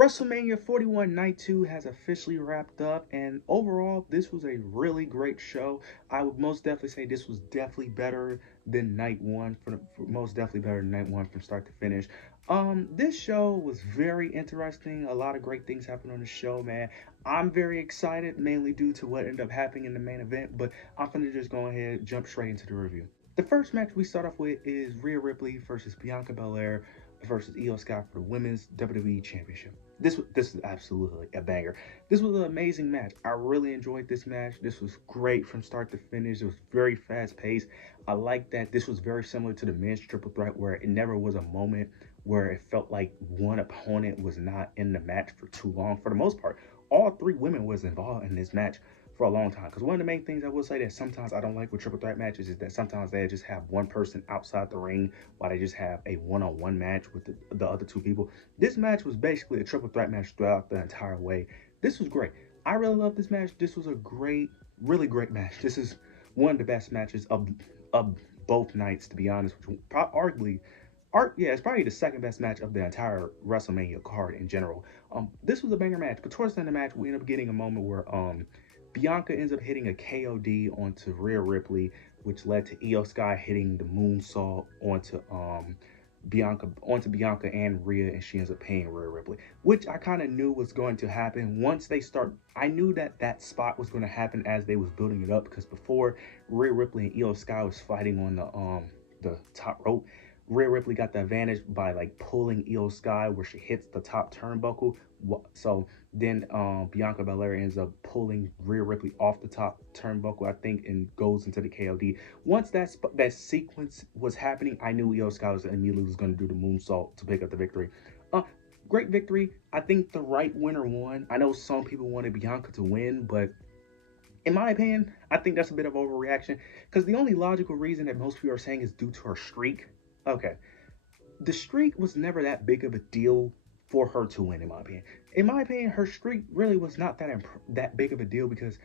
WrestleMania 41 Night 2 has officially wrapped up, and overall, this was a really great show. I would most definitely say this was definitely better than Night 1, most definitely better than Night 1 from start to finish. This show was very interesting. A lot of great things happened on the show, man. I'm very excited, mainly due to what ended up happening in the main event, but I'm gonna just go ahead and jump straight into the review. The first match we start off with is Rhea Ripley versus Bianca Belair versus Io Sky for the Women's WWE Championship. This is absolutely a banger. This was an amazing match. I really enjoyed this match. This was great from start to finish. It was very fast paced. I like that this was very similar to the men's triple threat where it never was a moment where it felt like one opponent was not in the match for too long. For the most part, all three women was involved in this match for a long time. Because one of the main things I will say that sometimes I don't like with triple threat matches is that sometimes they just have one person outside the ring while they just have a one-on-one match with the other two people. This match was basically a triple threat match throughout the entire way. This was great. I really love this match. This was a great, really great match. This is one of the best matches of both nights, to be honest. Which arguably, yeah, it's probably the second best match of the entire WrestleMania card in general. This was a banger match, but towards the end of the match, we end up getting a moment where Bianca ends up hitting a KOD onto Rhea Ripley, which led to Io Sky hitting the moonsault onto Bianca and Rhea, and she ends up paying Rhea Ripley, which I kind of knew was going to happen. Once they start, I knew that spot was going to happen as they was building it up, because before Rhea Ripley and Io Sky was fighting on the top rope, Rhea Ripley got the advantage by like pulling Io Sky where she hits the top turnbuckle. So then Bianca Belair ends up pulling Rhea Ripley off the top turnbuckle, I think, and goes into the KOD. Once that sequence was happening, I knew Io Sky was immediately was going to do the moonsault to pick up the victory. Great victory. I think the right winner won. I know some people wanted Bianca to win, but in my opinion, I think that's a bit of overreaction, because the only logical reason that most people are saying is due to her streak. Okay, the streak was never that big of a deal for her to win, in my opinion. In my opinion, her streak really was not that big of a deal, because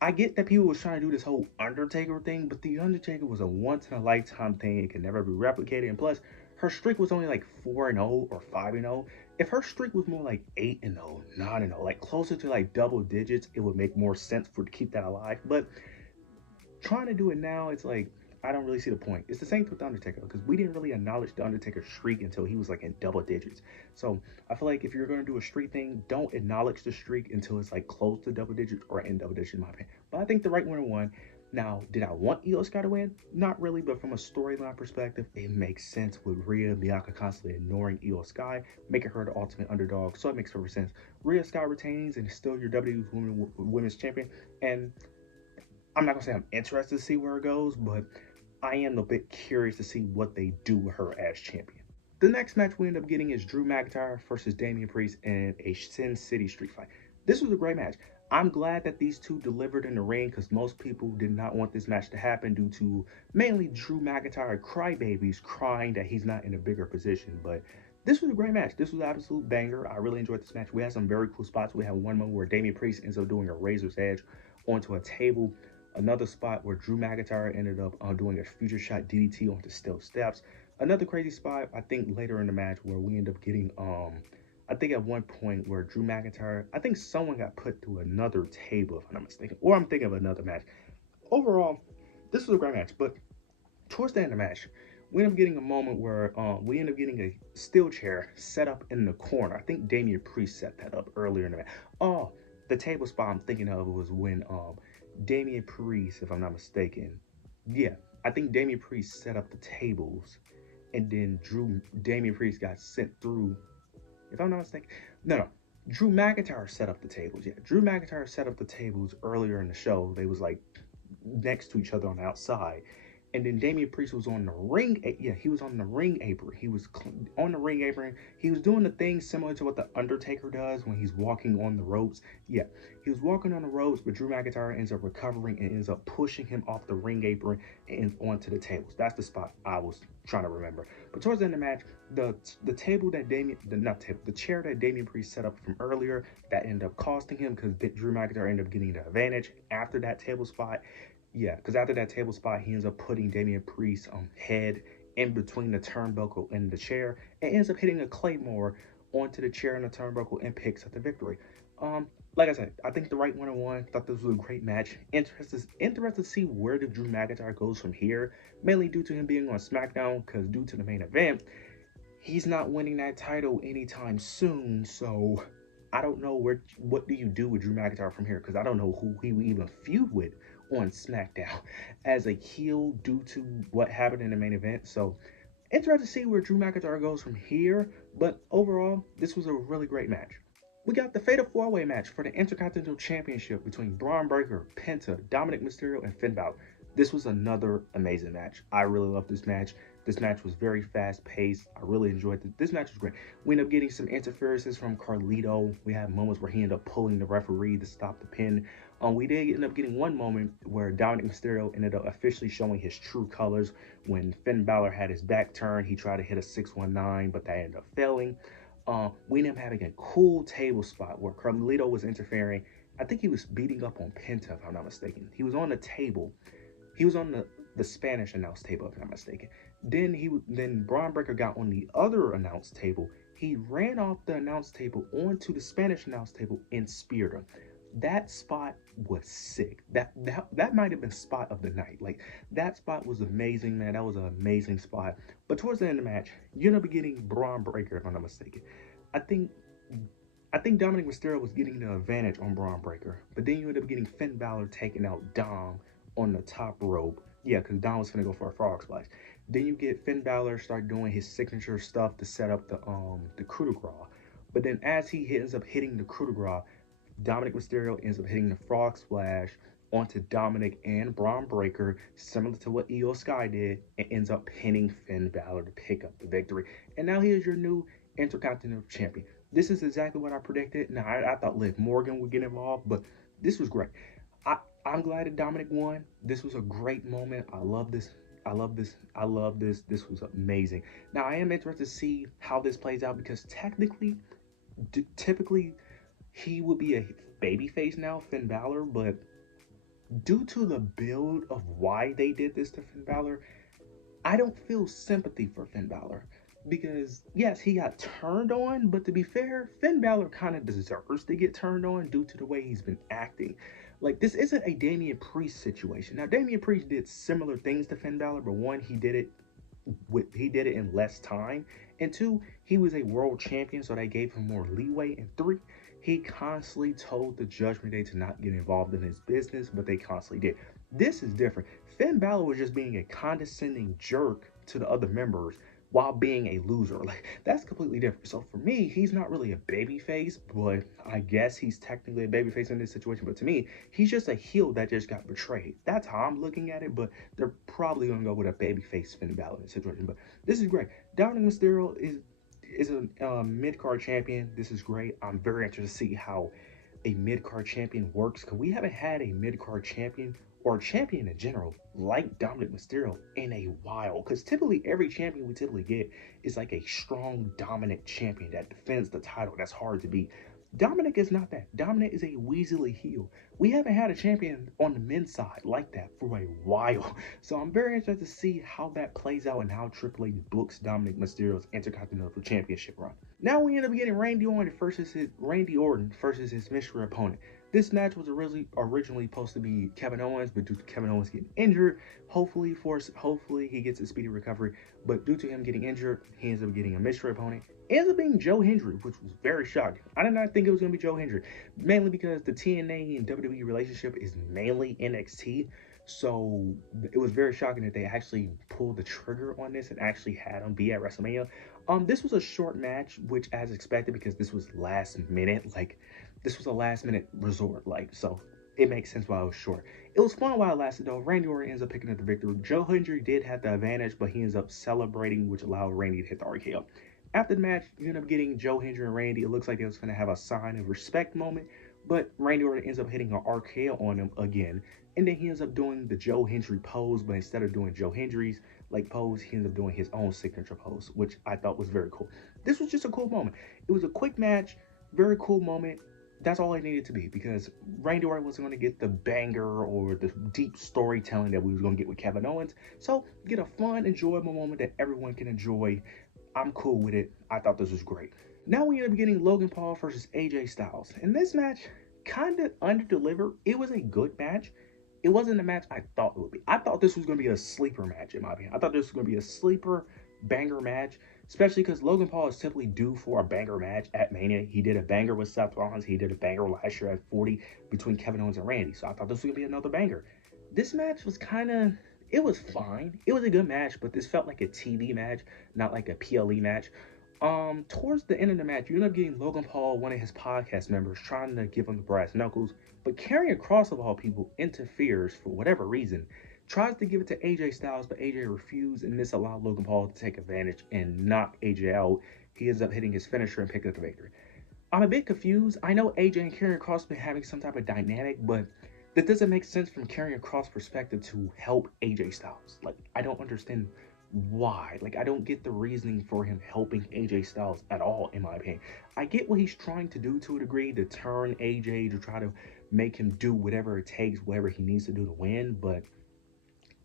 I get that people was trying to do this whole Undertaker thing, but the Undertaker was a once in a lifetime thing. It could never be replicated. And plus, her streak was only like 4-0 or 5-0. If her streak was more like 8-0, 9-0, like closer to like double digits, it would make more sense for to keep that alive. But trying to do it now, it's like I don't really see the point. It's the same with the Undertaker, because we didn't really acknowledge the Undertaker's streak until he was like in double digits. So I feel like if you're gonna do a streak thing, don't acknowledge the streak until it's like close to double digits or in double digits, in my opinion. But I think the right winner won. Now, did I want Io Sky to win? Not really, but from a storyline perspective, it makes sense with Rhea and Bianca constantly ignoring Io Sky, making her the ultimate underdog. So it makes perfect sense. Rhea Sky retains and is still your Women's Champion. And I'm not gonna say I'm interested to see where it goes, but I am a bit curious to see what they do with her as champion. The next match we end up getting is Drew McIntyre versus Damian Priest in a Sin City street fight. This was a great match. I'm glad that these two delivered in the ring, because most people did not want this match to happen due to mainly Drew McIntyre crybabies crying that he's not in a bigger position. But this was a great match. This was an absolute banger. I really enjoyed this match. We had some very cool spots. We had one moment where Damian Priest ends up doing a razor's edge onto a table. Another spot where Drew McIntyre ended up doing a future shot DDT onto steel steps. Another crazy spot, I think, later in the match where we end up getting, I think at one point where Drew McIntyre, I think someone got put through another table, if I'm not mistaken, or I'm thinking of another match. Overall, this was a great match, but towards the end of the match, we end up getting a moment where we end up getting a steel chair set up in the corner. I think Damian Priest set that up earlier in the match. Oh, the table spot I'm thinking of was when Damian Priest, if I'm not mistaken. Yeah, I think Damian Priest set up the tables, and then Damian Priest got sent through. If I'm not mistaken, no. Drew McIntyre set up the tables. Yeah, Drew McIntyre set up the tables earlier in the show. They was like next to each other on the outside. And then Damian Priest was on the ring. Yeah, he was on the ring apron. He was on the ring apron. He was doing the thing similar to what the Undertaker does when he's walking on the ropes. Yeah, he was walking on the ropes, but Drew McIntyre ends up recovering and ends up pushing him off the ring apron and onto the tables. That's the spot I was trying to remember. But towards the end of the match, the chair that Damian Priest set up from earlier, that ended up costing him, because Drew McIntyre ended up getting the advantage after that table spot. Yeah, because after that table spot, he ends up putting Damian Priest's head in between the turnbuckle and the chair, and ends up hitting a claymore onto the chair in the turnbuckle and picks up the victory. Um, like I said, I think the right 1-on-1. Thought this was a great match. Interested to see where the Drew McIntyre goes from here, mainly due to him being on SmackDown, because due to the main event, he's not winning that title anytime soon. So I don't know what do you do with Drew McIntyre from here, because I don't know who he would even feud with on SmackDown as a heel due to what happened in the main event. So interested to see where Drew McIntyre goes from here, but overall, this was a really great match. We got the Fatal 4-Way match for the Intercontinental Championship between Braun Breaker, Penta, Dominic Mysterio, and Finn Balor. This was another amazing match. I really loved this match. This match was very fast-paced. I really enjoyed it. This match was great. We ended up getting some interferences from Carlito. We had moments where he ended up pulling the referee to stop the pin. We did end up getting one moment where Dominic Mysterio ended up officially showing his true colors. When Finn Balor had his back turned, he tried to hit a 619, but that ended up failing. We ended up having a cool table spot where Carlito was interfering. I think he was beating up on Penta, if I'm not mistaken. He was on the table. He was on the Spanish announce table, if I'm not mistaken. Then Braun Breaker got on the other announce table. He ran off the announce table onto the Spanish announce table and speared him. That spot was sick. That might have been spot of the night. Like, that spot was amazing, man. That was an amazing spot. But towards the end of the match, you end up getting Braun Breaker, if I'm not mistaken. I think Dominic Mysterio was getting the advantage on Braun Breaker, but then you end up getting Finn Balor taking out Dom on the top rope. Yeah, because Dom was gonna go for a frog splash. Then you get Finn Balor start doing his signature stuff to set up the coup de grace. But then as he ends up hitting the coup de grace, Dominic Mysterio ends up hitting the frog splash onto Dominic and Braun Breaker, similar to what Io Sky did, and ends up pinning Finn Balor to pick up the victory. And now he is your new Intercontinental Champion. This is exactly what I predicted. Now, I thought Liv Morgan would get involved, but this was great. I'm glad that Dominic won. This was a great moment. I love this. I love this. I love this. This was amazing. Now, I am interested to see how this plays out because typically, he would be a babyface now, Finn Balor, but due to the build of why they did this to Finn Balor, I don't feel sympathy for Finn Balor. Because, yes, he got turned on, but to be fair, Finn Balor kind of deserves to get turned on due to the way he's been acting. Like, this isn't a Damian Priest situation. Now, Damian Priest did similar things to Finn Balor, but one, he did it in less time, and two, he was a world champion, so they gave him more leeway, and three, he constantly told the Judgment Day to not get involved in his business, but they constantly did. This is different. Finn Balor was just being a condescending jerk to the other members while being a loser. Like, that's completely different. So for me, he's not really a babyface, but I guess he's technically a babyface in this situation. But to me, he's just a heel that just got betrayed. That's how I'm looking at it, but they're probably going to go with a babyface Finn Balor in this situation. But this is great. Dominic Mysterio is a mid-card champion. This is great. I'm very interested to see how a mid-card champion works, because we haven't had a mid-card champion or a champion in general like Dominic Mysterio in a while, because typically every champion we typically get is like a strong dominant champion that defends the title that's hard to beat. Dominic is not that. Dominic is a Weasley heel. We haven't had a champion on the men's side like that for a while. So I'm very interested to see how that plays out and how Triple H books Dominic Mysterio's Intercontinental Championship run. Now we end up getting Randy Orton versus his mystery opponent. This match was originally supposed to be Kevin Owens, but due to Kevin Owens getting injured, hopefully he gets a speedy recovery. But due to him getting injured, he ends up getting a mystery opponent. It ends up being Joe Hendry, which was very shocking. I did not think it was going to be Joe Hendry, mainly because the TNA and WWE relationship is mainly NXT. So it was very shocking that they actually pulled the trigger on this and actually had him be at WrestleMania. This was a short match, which as expected, because this was last minute. Like, this was a last minute resort. Like, so it makes sense why it was short. It was fun while it lasted, though. Randy Orton ends up picking up the victory. Joe Hendry did have the advantage, but he ends up celebrating, which allowed Randy to hit the RKO. After the match, you end up getting Joe Hendry and Randy. It looks like they was going to have a sign of respect moment, but Randy Orton ends up hitting an RKO on him again. And then he ends up doing the Joe Hendry pose, but instead of doing Joe Hendry's pose, he ends up doing his own signature pose, which I thought was very cool. This was just a cool moment. It was a quick match, very cool moment. That's all it needed to be, because Randy Orton wasn't going to get the banger or the deep storytelling that we was going to get with Kevin Owens. So get a fun, enjoyable moment that everyone can enjoy. I'm cool with it. I thought this was great. Now we end up getting Logan Paul versus AJ Styles. And this match kind of underdelivered. It was a good match. It wasn't the match I thought it would be. I thought this was going to be a sleeper match, in my opinion. I thought this was going to be a sleeper banger match, especially because Logan Paul is typically due for a banger match at Mania. He did a banger with Seth Rollins. He did a banger last year at 40 between Kevin Owens and Randy. So I thought this was going to be another banger. This match was kind of, it was fine. It was a good match, but this felt like a TV match, not like a PLE match. Towards the end of the match, you end up getting Logan Paul, one of his podcast members, trying to give him the brass knuckles, but Karrion Kross, of all people, interferes for whatever reason, tries to give it to AJ Styles, but AJ refused, and this allowed Logan Paul to take advantage and knock AJ out. He ends up hitting his finisher and picking up the victory. I'm a bit confused. I know AJ and Karrion Kross been having some type of dynamic, but that doesn't make sense from Karrion Kross' perspective to help AJ Styles. Like, I don't understand why. Like, I don't get the reasoning for him helping AJ Styles at all, in my opinion. I get what he's trying to do to a degree, to turn AJ, to try to make him do whatever it takes, whatever he needs to do to win, but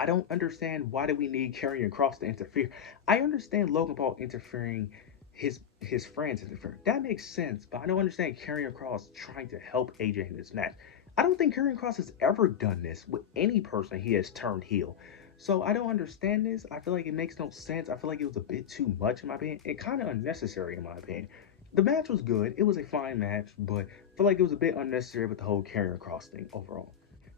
I don't understand, why do we need Karrion Kross to interfere? I understand Logan Paul interfering, his friends interfering. That makes sense, but I don't understand Karrion Kross trying to help AJ in this match. I don't think Karrion Kross has ever done this with any person he has turned heel. So I don't understand this. I feel like it makes no sense. I feel like it was a bit too much in my opinion, and kind of unnecessary in my opinion. The match was good. It was a fine match, but I feel like it was a bit unnecessary with the whole Karrion Kross thing overall.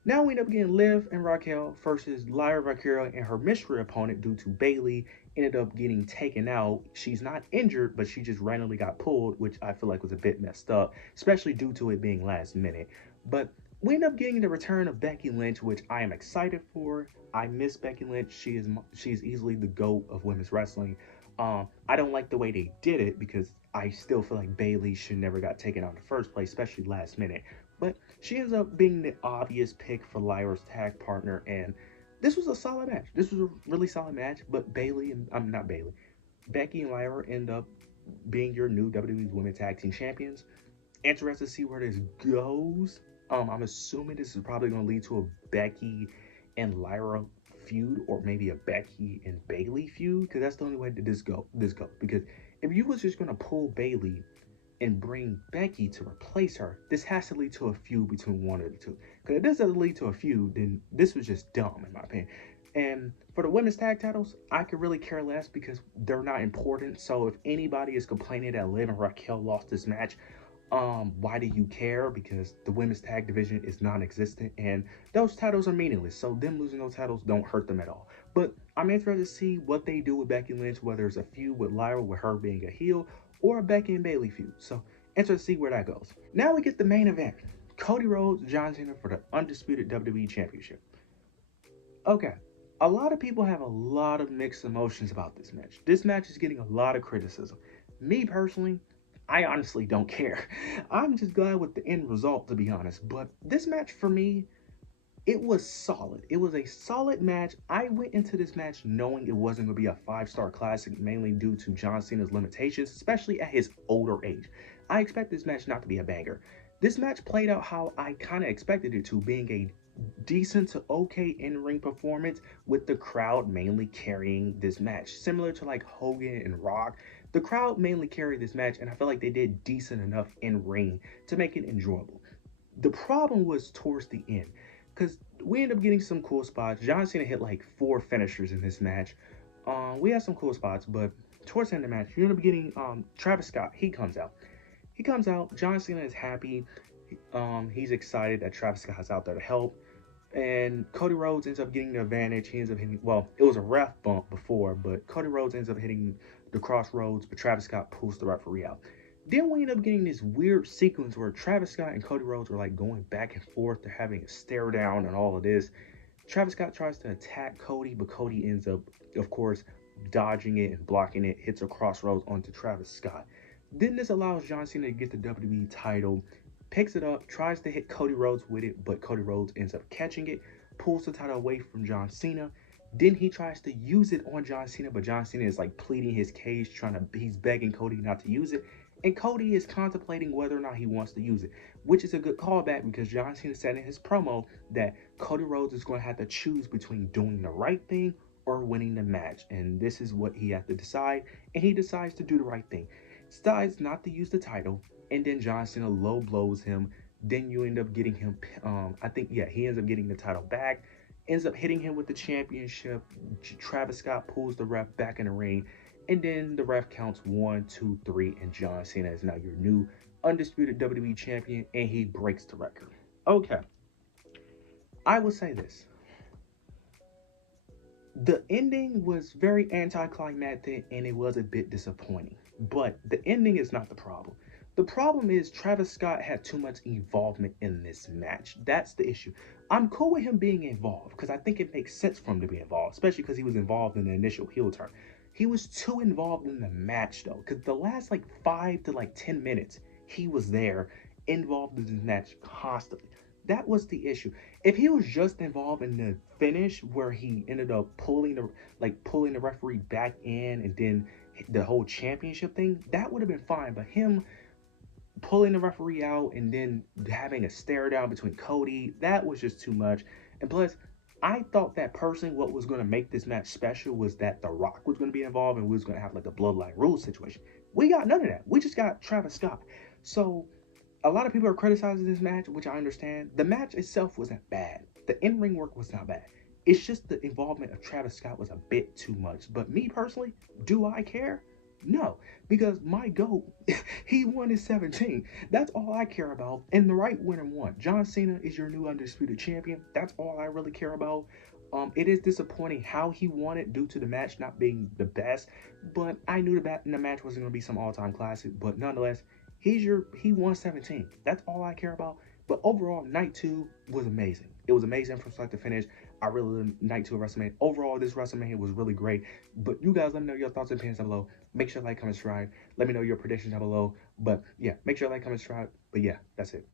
Now we end up getting Liv and Raquel versus Lyra Valkyria and her mystery opponent due to Bayley ended up getting taken out. She's not injured, but she just randomly got pulled, which I feel like was a bit messed up, especially due to it being last minute. But we end up getting the return of Becky Lynch, which I am excited for. I miss Becky Lynch. She is easily the GOAT of women's wrestling. I don't like the way they did it because I still feel like Bayley should never got taken out in the first place, especially last minute. But she ends up being the obvious pick for Lyra's tag partner, and this was a solid match. This was a really solid match, but Bayley and I'm not Bayley, Becky and Lyra end up being your new WWE Women's Tag Team Champions. Interested to see where this goes. I'm assuming this is probably going to lead to a Becky and Lyra feud, or maybe a Becky and Bayley feud, because that's the only way that this go. Because if you was just going to pull Bayley and bring Becky to replace her, this has to lead to a feud between one of the two. Because if this doesn't lead to a feud, then this was just dumb in my opinion. And for the women's tag titles, I could really care less because they're not important. So if anybody is complaining that Liv and Raquel lost this match, why do you care? Because the women's tag division is non-existent and those titles are meaningless. So them losing those titles don't hurt them at all. But I'm interested to see what they do with Becky Lynch, whether it's a feud with Lyra with her being a heel, or a Becky and Bayley feud. So interested to see where that goes. Now we get the main event. Cody Rhodes, John Cena for the undisputed WWE Championship. Okay, a lot of people have a lot of mixed emotions about this match. This match is getting a lot of criticism. Me personally, I honestly don't care. I'm just glad with the end result, to be honest. But this match for me, it was solid. It was a solid match. I went into this match knowing it wasn't going to be a 5-star classic, mainly due to John Cena's limitations, especially at his older age. I expect this match not to be a banger. This match played out how I kind of expected it to, being a decent to okay in-ring performance with the crowd mainly carrying this match. Similar to like Hogan and Rock, the crowd mainly carried this match, and I feel like they did decent enough in-ring to make it enjoyable. The problem was towards the end, because we ended up getting some cool spots. John Cena hit like 4 finishers in this match. We had some cool spots, but towards the end of the match, you end up getting Travis Scott. He comes out. John Cena is happy. He's excited that Travis Scott's out there to help. And Cody Rhodes ends up getting the advantage. He ends up hitting, well, it was a ref bump before, but Cody Rhodes ends up hitting the crossroads, but Travis Scott pulls the referee out. Then we end up getting this weird sequence where Travis Scott and Cody Rhodes are like going back and forth. They're having a stare down and all of this. Travis Scott tries to attack Cody, but Cody ends up, of course, dodging it and blocking it, hits a crossroads onto Travis Scott. Then this allows John Cena to get the WWE title, picks it up, tries to hit Cody Rhodes with it, but Cody Rhodes ends up catching it, pulls the title away from John Cena. Then he tries to use it on John Cena, but John Cena is like pleading his case, he's begging Cody not to use it. And Cody is contemplating whether or not he wants to use it, which is a good callback because John Cena said in his promo that Cody Rhodes is going to have to choose between doing the right thing or winning the match. And this is what he has to decide. And he decides to do the right thing. decides not to use the title, and then John Cena low blows him. Then you end up getting him. I think yeah, he ends up getting the title back. Ends up hitting him with the championship. Travis Scott pulls the ref back in the ring, and then the ref counts 1, 2, 3, and John Cena is now your new undisputed WWE champion, and he breaks the record. Okay, I will say this: the ending was very anticlimactic and it was a bit disappointing. But the ending is not the problem. The problem is Travis Scott had too much involvement in this match. That's the issue. I'm cool with him being involved because I think it makes sense for him to be involved, especially because he was involved in the initial heel turn. He was too involved in the match though, because the last like 5 to 10 minutes, he was there involved in the match constantly. That was the issue. If he was just involved in the finish where he ended up pulling the referee back in and then the whole championship thing, that would have been fine. But him pulling the referee out and then having a stare down between Cody, that was just too much. And plus, I thought that personally what was going to make this match special was that The Rock was going to be involved and we was going to have like a bloodline rules situation. We got none of that. We just got Travis Scott. So a lot of people are criticizing this match, which I understand. The match itself wasn't bad. The in-ring work was not bad. It's just the involvement of Travis Scott was a bit too much. But me personally, do I care? No, because my GOAT, he won his 17. That's all I care about. And the right winner won. John Cena is your new undisputed champion. That's all I really care about. It is disappointing how he won it due to the match not being the best, but I knew the match wasn't going to be some all-time classic. But nonetheless, he won 17. That's all I care about. But overall, night 2 was amazing. It was amazing from start to finish. I really loved night 2 of WrestleMania. Overall, this WrestleMania was really great. But you guys let me know your thoughts and opinions down below. Make sure to like, comment, subscribe. Let me know your predictions down below. But yeah, make sure to like, comment, subscribe. But yeah, that's it.